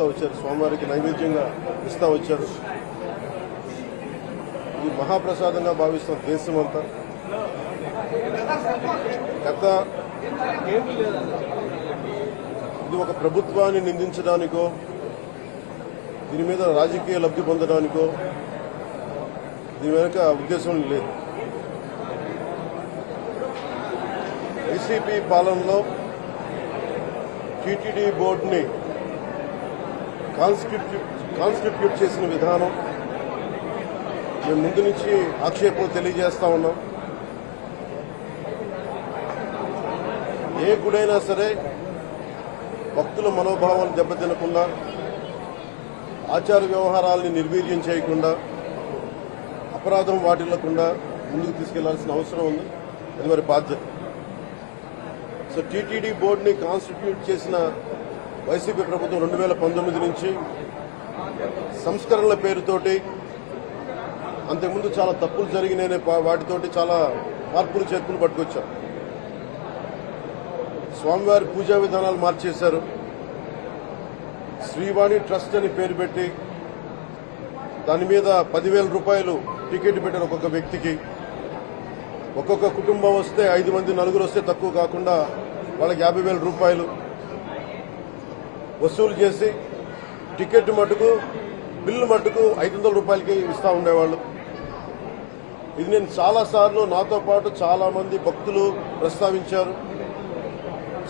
చేస్తూ వచ్చారు, స్వామివారికి నైవేద్యంగా ఇస్తూ వచ్చారు. ఇది మహాప్రసాదంగా భావిస్తాం దేశం అంతా. గత ఇది ఒక ప్రభుత్వాన్ని నిందించడానికో దీని మీద రాజకీయ లబ్ధి పొందడానికో దీని వెనుక ఉద్దేశం లేదు. వైసీపీ పాలనలో టీటీడీ బోర్డుని కాన్స్టిట్యూట్ చేసిన విధానం మేము ముందు నుంచి ఆక్షేపం తెలియజేస్తా ఉన్నాం. ఏ గుడైనా సరే భక్తుల మనోభావాలు దెబ్బతినకుండా, ఆచార వ్యవహారాలని నిర్వీర్యం చేయకుండా, అపరాధం వాటిల్లకుండా ముందుకు తీసుకెళ్లాల్సిన అవసరం ఉంది. అది మరి బాధ్యత. సో టీటీడీ బోర్డుని కాన్స్టిట్యూట్ చేసిన వైసీపీ ప్రభుత్వం 2019 నుంచి సంస్కరణల పేరుతోటి, అంతకుముందు చాలా తప్పులు జరిగినాయనే వాటితోటి చాలా మార్పులు చేర్పులు పట్టుకొచ్చారు. స్వామివారి పూజా విధానాలు మార్చేశారు. శ్రీవాణి ట్రస్ట్ అని పేరు పెట్టి దాని మీద 10,000 రూపాయలు టికెట్ పెట్టారు ఒక్కొక్క వ్యక్తికి. ఒక్కొక్క కుటుంబం వస్తే 5 మంది నలుగురు వస్తే తక్కువ కాకుండా వాళ్ళకి 50,000 రూపాయలు వసూలు చేసి టికెట్ మటుకు బిల్లు మటుకు 500 రూపాయలకి ఇస్తూ ఉండేవాళ్ళు. ఇది నేను చాలాసార్లు, నాతో పాటు చాలా మంది భక్తులు ప్రస్తావించారు,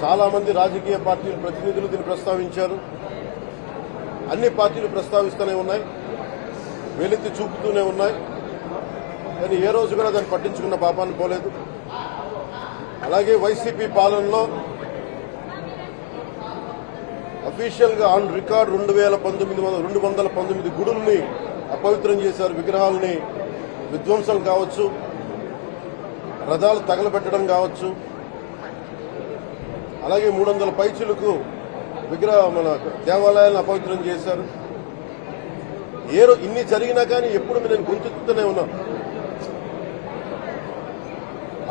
చాలా మంది రాజకీయ పార్టీల ప్రతినిధులు దీన్ని ప్రస్తావించారు. అన్ని పార్టీలు ప్రస్తావిస్తూనే ఉన్నాయి, వేలెత్తి చూపుతూనే ఉన్నాయి. కానీ ఏ రోజు కూడా దాన్ని పట్టించుకున్న పాపాన్ని పోలేదు. అలాగే వైసీపీ పాలనలో అఫీషియల్ గా ఆన్ రికార్డ్ 219 గుడుల్ని అపవిత్రం చేశారు. విగ్రహాలని విధ్వంసం కావచ్చు, రథాలు తగలబెట్టడం కావచ్చు, అలాగే 300 పైచులకు మన దేవాలయాలను అపవిత్రం చేశారు. ఇన్ని జరిగినా కానీ ఎప్పుడు నేను గుర్తుతూనే ఉన్నాను.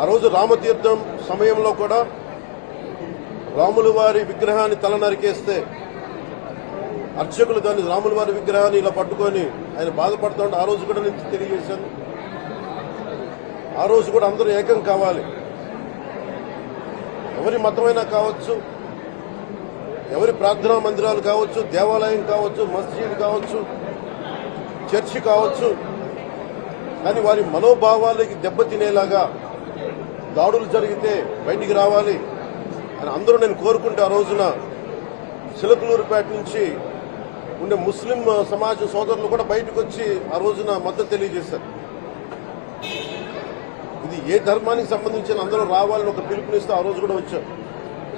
ఆ రోజు రామతీర్థం సమయంలో కూడా రాముల వారి విగ్రహాన్ని తల నరికేస్తే అర్చకులు దాన్ని రాముల వారి విగ్రహాన్ని ఇలా పట్టుకొని ఆయన బాధపడుతూ ఉంటే ఆ రోజు కూడా నేను తెలియజేశాను. ఆ రోజు కూడా అందరూ ఏకం కావాలి. ఎవరి మతమైనా కావచ్చు, ఎవరి ప్రార్థనా మందిరాలు కావచ్చు, దేవాలయం కావచ్చు, మస్జిద్ కావచ్చు, చర్చి కావచ్చు, కానీ వారి మనోభావాలకి దెబ్బతినేలాగా దాడులు జరిగితే బయటికి రావాలి అని అందరూ నేను కోరుకుంటే ఆ రోజున చిలకలూరుపేట నుంచి ఉండే ముస్లిం సమాజ సోదరులు కూడా బయటకు వచ్చి ఆ రోజున మద్దతు తెలియజేశారు. ఇది ఏ ధర్మానికి సంబంధించిన అందరూ రావాలని ఒక పిలుపునిస్తే ఆ రోజు కూడా వచ్చారు.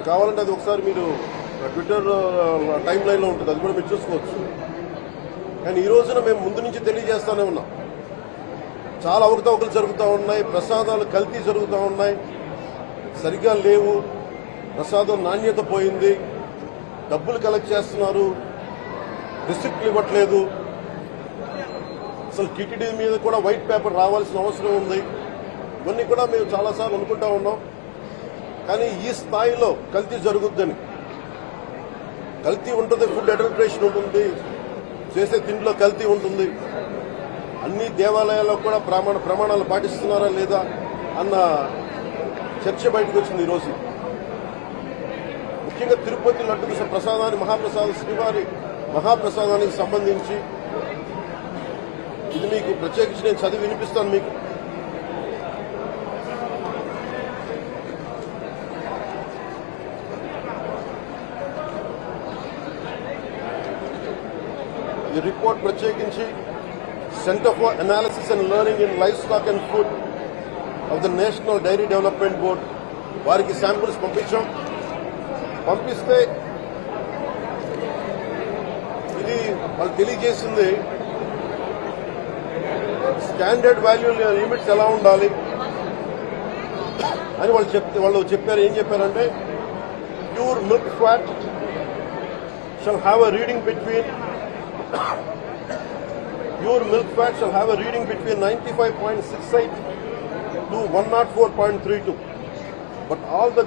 కావాలంటే అది ఒకసారి మీరు ట్విట్టర్ టైం లైన్లో ఉంటుంది, అది కూడా మీరు చూసుకోవచ్చు. కానీ ఈ రోజున మేము ముందు నుంచి తెలియజేస్తూనే ఉన్నాం. చాలా అవకతవకలు జరుగుతూ ఉన్నాయి, ప్రసాదాలు కల్తీ జరుగుతూ ఉన్నాయి, సరిగ్గా లేవు, ప్రసాదం నాణ్యత పోయింది, డబ్బులు కలెక్ట్ చేస్తున్నారు, రిసిప్ట్లు ఇవ్వట్లేదు. అసలు టీటీడీ మీద కూడా వైట్ పేపర్ రావాల్సిన అవసరం ఉంది. ఇవన్నీ కూడా మేము చాలాసార్లు అనుకుంటా ఉన్నాం. కానీ ఈ స్థాయిలో కల్తీ జరుగుద్దని, కల్తీ ఉంటుంది, ఫుడ్ అడల్టరేషన్ ఉంటుంది, చేసే తిండిలో కల్తీ ఉంటుంది, అన్ని దేవాలయాల్లో కూడా ప్రమాణాలు పాటిస్తున్నారా లేదా అన్న చర్చ బయటకు వచ్చింది ఈరోజు. ముఖ్యంగా తిరుపతి లడ్డు ప్రసాదాన్ని శ్రీవారి మహాప్రసాదానికి సంబంధించి ఇది మీకు ప్రత్యేకించి నేను చదివి వినిపిస్తాను మీకు. ఈ రిపోర్ట్ ప్రత్యేకించి centre for analysis and learning in livestock and food of the national dairy development board వారికి శాంపుల్స్ పంపించాం. పంపిస్తే ఇది వాళ్ళు తెలియజేసింది స్టాండర్డ్ వాల్యూ లిమిట్స్ ఎలా ఉండాలి అని వాళ్ళు చెప్పారు. ఏం చెప్పారంటే pure milk fat shall have a reading between 95.68 to 104.32, but all the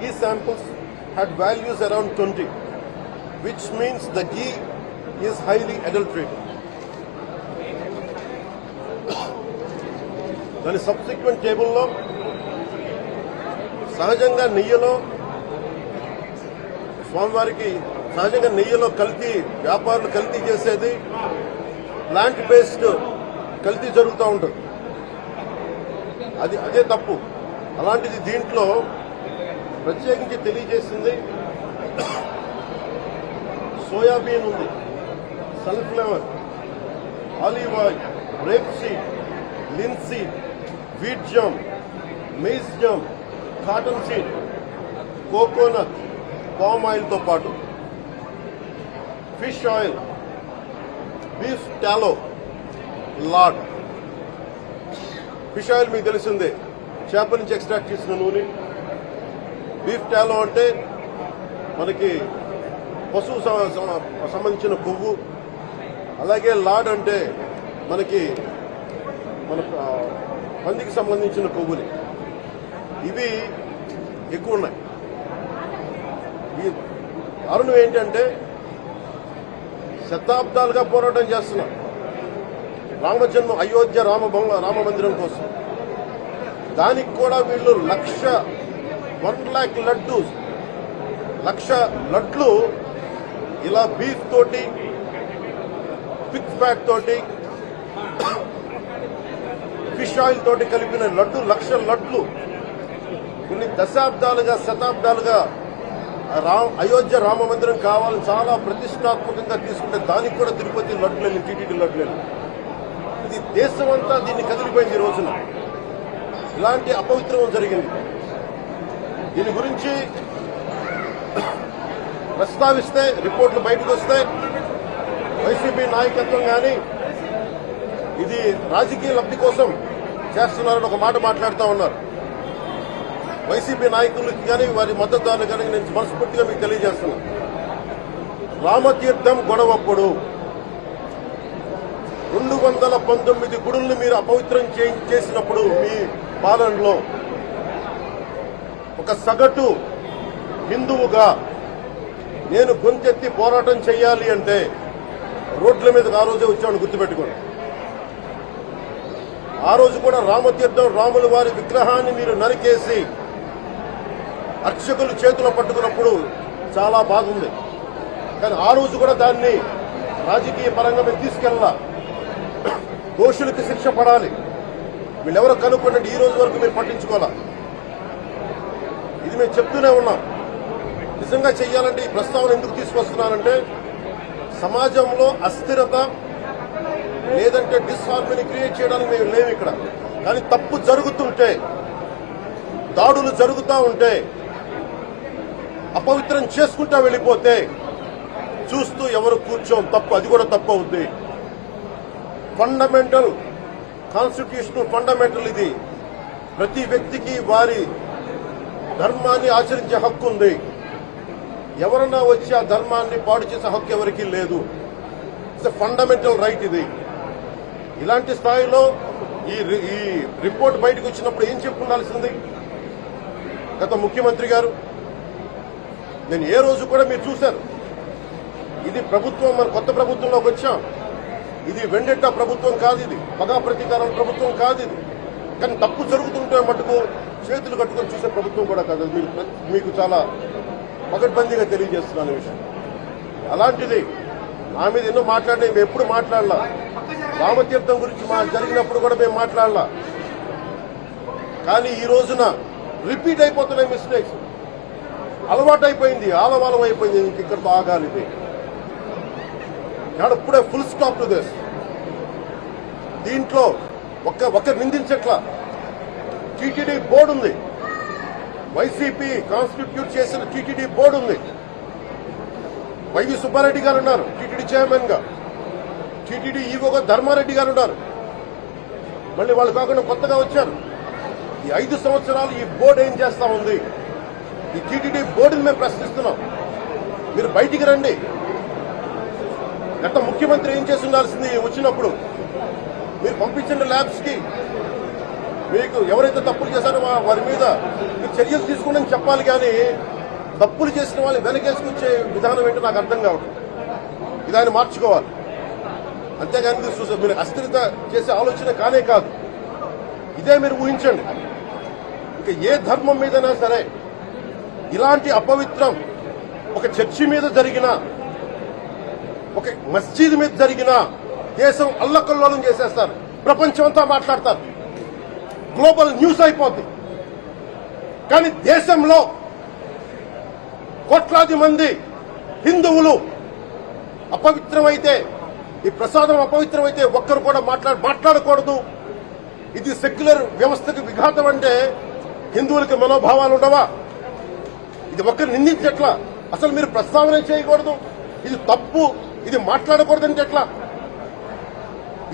ghee samples had values around 20, which means the ghee is highly adulterated. దాని సబ్సిక్వెంట్ టేబుల్లో సహజంగా నెయ్యిలో స్వామివారికి సహజంగా నెయ్యిలో కల్తీ వ్యాపారులు కల్తీ చేసేది ప్లాంట్ బేస్డ్ కల్తీ జరుగుతూ ఉంటుంది. అదే తప్పు. అలాంటిది దీంట్లో ప్రత్యేకించి తెలియజేసింది సోయాబీన్ ఉంది, sunflower, olive oil, rapeseed, linseed, wheat germ, maize germ, cottonseed, coconut, palm ఆయిల్తో పాటు fish oil, beef tallow, lard. Fish oil మీకు తెలిసిందే, చేపల నుంచి ఎక్స్ట్రాక్ట్ చేసిన నూనె. బీఫ్ టాలో అంటే మనకి పశువు సంబంధించిన కొవ్వు. అలాగే లాడ్ అంటే మనకి మన పందికి సంబంధించిన కొవ్వుని. ఇవి ఎక్కువ ఉన్నాయి. ఈ కారణం ఏంటంటే శతాబ్దాలుగా పోరాటం చేస్తున్నాం రామజన్మ అయోధ్య రామ మందిరం కోసం. దానికి కూడా వీళ్ళు 1,00,000 లక్ష లడ్లు ఇలా బీఫ్ తోటి, పిగ్ ఫ్యాట్ తోటి, ఫిష్ ఆయిల్ తోటి కలిపిన లక్ష లడ్లు కొన్ని దశాబ్దాలుగా శతాబ్దాలుగా అయోధ్య రామ మందిరం కావాలని చాలా ప్రతిష్టాత్మకంగా తీసుకుంటే దానికి కూడా తిరుపతి లడ్లు, టీటీడీ లడ్లు. ఇది దేశమంతా దీన్ని కదిలిపోయింది. ఈ రోజున ఇలాంటి అపవిత్రం జరిగింది. దీని గురించి ప్రస్తావిస్తే రిపోర్టులు బయటకు వస్తే వైసీపీ నాయకత్వం కానీ ఇది రాజకీయ లబ్ధి కోసం చేస్తున్నారని ఒక మాట మాట్లాడుతూ ఉన్నారు. వైసీపీ నాయకులకి కానీ వారి మద్దతుదారులు కానీ నేను మనస్ఫూర్తిగా మీకు తెలియజేస్తున్నాను. రామతీర్థం గొడవప్పుడు 219 గుడుల్ని మీరు అపవిత్రం చేసినప్పుడు మీ పాలనలో ఒక సగటు హిందువుగా నేను గొంతెత్తి పోరాటం చేయాలి అంటే రోడ్ల మీదకి ఆ రోజే వచ్చాను, గుర్తుపెట్టుకోండి. ఆ రోజు కూడా రామతీర్థం రాముల వారి విగ్రహాన్ని మీరు నరికేసి అర్చకులు చేతులు పట్టుకున్నప్పుడు చాలా బాగుంది. కానీ ఆ రోజు కూడా దాన్ని రాజకీయ పరంగా మేము తీసుకెళ్ళాల. దోషులకి శిక్ష పడాలి. వీళ్ళెవరో కనుక్కోండి. ఈ రోజు వరకు మేము పట్టించుకోవాలా. ఇది మేము చెప్తూనే ఉన్నాం. నిజంగా చెయ్యాలంటే ఈ ప్రస్తావన ఎందుకు తీసుకొస్తున్నానంటే సమాజంలో అస్థిరత లేదంటే డిస్హార్మనీ క్రియేట్ చేయడానికి మేము లేము ఇక్కడ. కానీ తప్పు జరుగుతుంటే, దాడులు జరుగుతూ ఉంటే, అపవిత్రం చేసుకుంటా వెళ్ళిపోతే చూస్తూ ఎవరు కూర్చోం. తప్పు, అది కూడా తప్పు అవుద్ది. ఫండమెంటల్ కాన్స్టిట్యూషనల్ ఫండమెంటల్ ఇది. ప్రతి వ్యక్తికి వారి ధర్మాన్ని ఆచరించే హక్కు ఉంది. ఎవరన్నా వచ్చి ఆ ధర్మాన్ని పాడు చేసే హక్కు ఎవరికీ లేదు. ఇట్స్ ఎ ఫండమెంటల్ రైట్ ఇది. ఇలాంటి స్థాయిలో ఈ రిపోర్ట్ బయటకు వచ్చినప్పుడు ఏం చెప్పుండాల్సింది గత ముఖ్యమంత్రి గారు? నేను ఏ రోజు కూడా మీరు చూశారు, ఇది ప్రభుత్వం, మన కొత్త ప్రభుత్వంలోకి వచ్చాం. ఇది వెండెట్టా ప్రభుత్వం కాదు, ఇది పగా ప్రతీకారం ప్రభుత్వం కాదు ఇది. కానీ తప్పు జరుగుతుంటే మటుకు చేతులు కట్టుకొని చూసే ప్రభుత్వం కూడా కాదు. మీకు చాలా పకడ్బందీగా తెలియజేస్తున్నాను విషయం. అలాంటిది నా మీద ఎన్నో మాట్లాడినా మేము ఎప్పుడు మాట్లాడలా. రామతీర్థం గురించి జరిగినప్పుడు కూడా మేము మాట్లాడలా. కానీ ఈ రోజున రిపీట్ అయిపోతున్నాయి మిస్టేక్స్. అలవాటైపోయింది, ఆలవాలం అయిపోయింది. ఇంక ఇక్కడితో ఆగాలి. ఇప్పుడే ఫుల్ స్టాప్ టు దిస్. దీంట్లో ఒక్క నిందించట్లా. టీటీడీ బోర్డు ఉంది, వైసీపీ కాన్స్టిట్యూట్ చేసిన టీటీడీ బోర్డు ఉంది. వైవి సుబ్బారెడ్డి గారు ఉన్నారు టీటీడీ చైర్మన్ గా. టీటీడీ ఈవోగా ధర్మారెడ్డి గారు ఉన్నారు. మళ్ళీ వాళ్ళు కాకుండా కొత్తగా వచ్చారు. ఈ 5 సంవత్సరాలు ఈ బోర్డు ఏం చేస్తా ఉంది? ఈ టీటీడీ బోర్డుని మేము ప్రశ్నిస్తున్నాం. మీరు బయటికి రండి. గత ముఖ్యమంత్రి ఏం చేసి ఉండాల్సింది వచ్చినప్పుడు? మీరు పంపించండి ల్యాబ్స్ కి. మీకు ఎవరైతే తప్పులు చేశారో వారి మీద మీరు చర్యలు తీసుకోండి చెప్పాలి. కానీ తప్పులు చేసిన వాళ్ళు వెనకేసుకొచ్చే విధానం ఏంటో నాకు అర్థం కావట్లేదు. ఇది ఆయన మార్చుకోవాలి. అంతేగాని ఇది చూసారు మీరు అస్థిరత చేసే ఆలోచన కానే కాదు. ఇదే మీరు ఊహించండి. ఇంకా ఏ ధర్మం మీదైనా సరే ఇలాంటి అపవిత్రం ఒక చర్చి మీద జరిగిన, ఒక మస్జిద్ మీద జరిగిన దేశం అల్లకల్లోలం చేసేస్తారు. ప్రపంచం అంతా మాట్లాడతారు, గ్లోబల్ న్యూస్ అయిపోద్ది. కానీ దేశంలో కోట్లాది మంది హిందువులు అపవిత్రమైతే, ఈ ప్రసాదం అపవిత్రమైతే ఒక్కరు కూడా మాట్లాడకూడదు. ఇది సెక్యులర్ వ్యవస్థకు విఘాతం అంటే హిందువులకి మనోభావాలు ఉండవా? ఇది ఒక్కరు నిందించట్లా? అసలు మీరు ప్రస్తావన చేయకూడదు, ఇది తప్పు, ఇది మాట్లాడకూడదంటే ఎట్లా?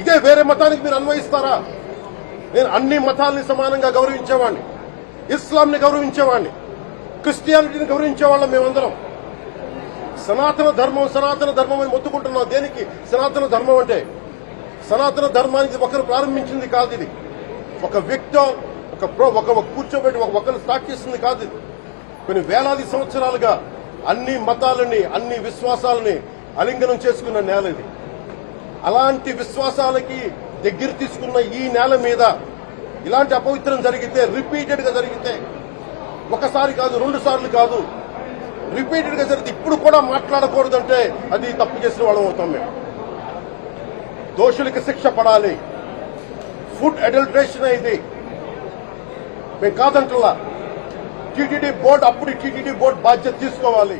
ఇదే వేరే మతానికి మీరు అన్వయిస్తారా? నేను అన్ని మతాల్ని సమానంగా గౌరవించేవాడిని, ఇస్లాంని గౌరవించేవాడిని, క్రిస్టియానిటీని గౌరవించేవాళ్ళం. మేమందరం సనాతన ధర్మం అని మొత్తుకుంటున్నాం. దేనికి సనాతన ధర్మం అంటే? సనాతన ధర్మానికి ఒకరు ప్రారంభించింది కాదు. ఇది ఒక వ్యక్తి ఒక కూర్చోబెట్టి ఒకరు స్టార్ట్ చేసింది కాదు. ఇది కొన్ని వేలాది సంవత్సరాలుగా అన్ని మతాలని, అన్ని విశ్వాసాలని అలింగనం చేసుకున్న నేల ఇది. అలాంటి విశ్వాసాలకి దగ్గర తీసుకున్న ఈ నేల మీద ఇలాంటి అపవిత్రం జరిగితే, రిపీటెడ్ గా జరిగితే, ఒకసారి కాదు, 2 సార్లు కాదు, రిపీటెడ్ గా జరిగితే ఇప్పుడు కూడా మాట్లాడకూడదంటే అది తప్పు చేసిన వాళ్ళం అవుతాం. మేము దోషులకి శిక్ష పడాలి. ఫుడ్ అడల్ట్రేషన్ ఇది మేము కాదంటలా. టీటీడీ బోర్డు బాధ్యత తీసుకోవాలి.